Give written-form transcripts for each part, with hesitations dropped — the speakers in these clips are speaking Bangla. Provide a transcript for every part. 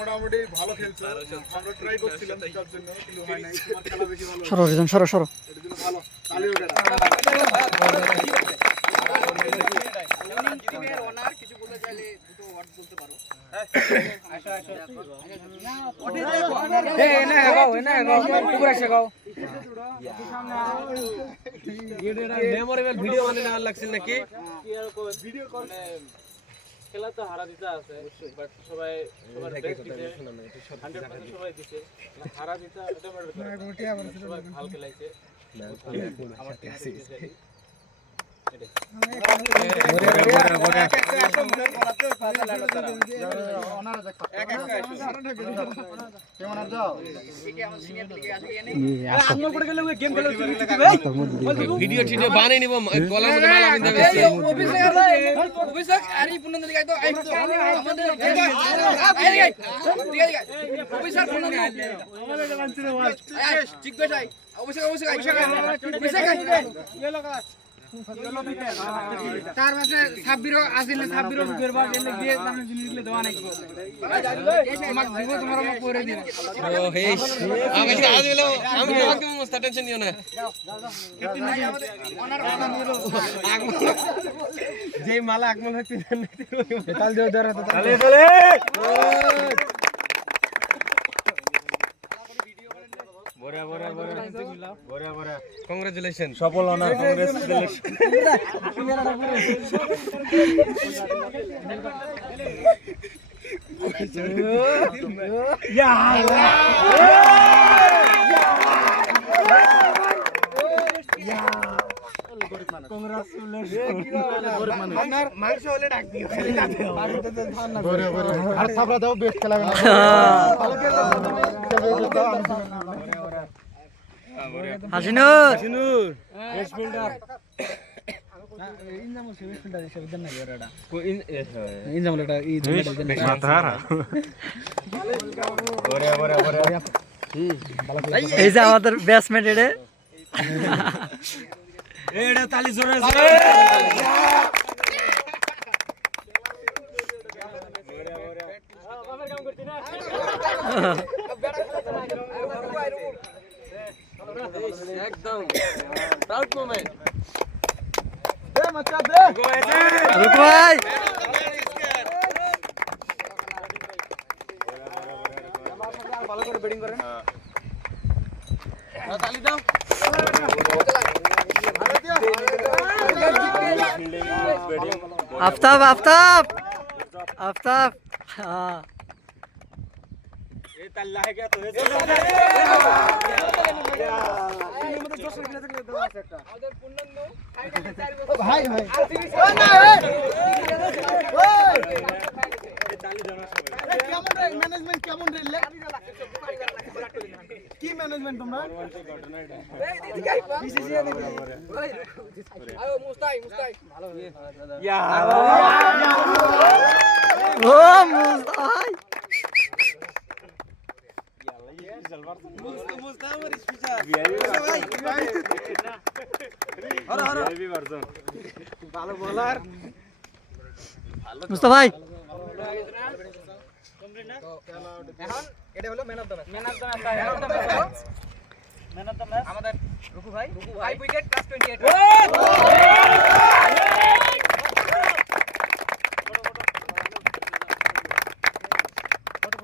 মোটামুটি ভালো খেলছো, আমরা ট্রাই করছিলাম জেতার জন্য কিন্তু হয় নাই। তোমার খেলা বেশি ভালো। সরো রিজন সরো সরো। এটার জন্য ভালো তালিও কেটা। ওনার কিছু বলতে চাইলে দুটো ওয়ার্ড বলতে পারো। আসো আসো এই না গাও উপরে এসে গাও। মেমোরেবল ভিডিও বানানো আর লাগছিল নাকি? ভিডিও কল খেলা তো হারা দিতে আছে, বাট সবাই সবার বেস্ট দিতে 100% সবাই দিতে। হারা দিতে এটা ম্যাটার করে না, সবাই ভালো খেলাইছে। আমার টিম আছে ভিডিও টিডিও বানাই নিব, গলার মধ্যে মালা বিন্দা বেশি। অভিষেক আরি পুনন্দ দিগাই তো আই আমাদের অভিষেক পুনন্দ আমাদের লাঞ্চে ওয়াচ ঠিক বেটাই অভিষেক তার মাঝে 26 আসিল 26 রুপের বার এনে দিয়ে তাহলে জিনিসগুলো দেওয়া নাই আমাকে দিব তোমার আমাকে করে দিন ও হেশ আমি তো আজ বলো আমি তোমাকে মস্ত টেনশন নিও না। যে মালা আগমন হচ্ছে তাল দেও ধরে তো তালে তালে বড়া বড়া বড়া বড়া বড়া কংগ্রাচুলেশন সফল অনার কংগ্রাচুলেশন। ইয়া কংগ্রাচুলেশন গরিব মানুষ আপনার মাংস হলে ডাক দিও বড়া বড়া আর থাপড়া দাও বেস্ট খেলা ভালো খেলা হাসিনু জিনু বেস্ট বিল্ডার ইনজামুল বেস্ট ফিল্ডার হিসেবে দেন না এরাডা কো ইনজামুল এটা ই মাথারা বড়া বড়া বড়া এই যে আমাদের ব্যাটসম্যান এডে এডা তালি জোরে জোরে একদম প্রাউড মোমেন্ট দে মচ্চা দে রুক ভাই ভালো করে ব্যাটিং করেন তালি দাও আফতাব আফতাব আফতাব হ্যাঁ এ তাল লাগে গয়া তো আমাদের পুনন্দ ভাই ভাই কেমন ম্যানেজমেন্ট কেমন রেলে কি ম্যানেজমেন্ট তোমরা আয়ো মুস্তাই ভালো ইয়া ও মুস্তাই ভালো বলার মুস্তাফা ভাই এখন এটা হলো ম্যান অফ দ্য ম্যাচ আমাদের রুকু ভাই 5 wicket plus 28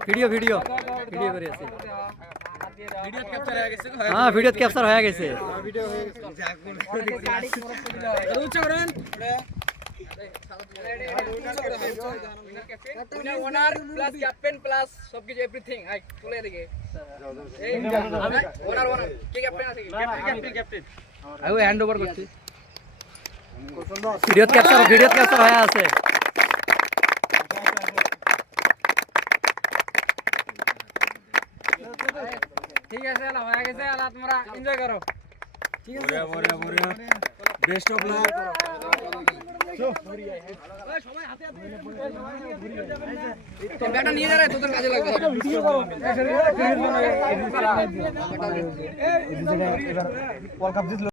video video video করে আছে ভিডিও ক্যাপচার হয়ে গেছে হ্যাঁ ভিডিও ক্যাপচার হয়ে গেছে উচ্চ করেন ওনার প্লাস ক্যাপ্টেন প্লাস সবকিছু এভরিথিং আই চলে এদিকে এই ওনার কে ক্যাপ্টেন আছে ক্যাপ্টেন আই হ্যান্ড ওভার করছি ভিডিও ক্যাপচার হয়ে আছে ঠিক আছে আলা হয়ে গেছে আলা তোমরা এনজয় করো ঠিক আছে বড় বড় বেস্ট অফ লাক সবাই হাতে হাতে ব্যাটা নিয়ে যা রে তোদের কাজে লাগবে ওয়ার্ল্ড কাপ জিতলো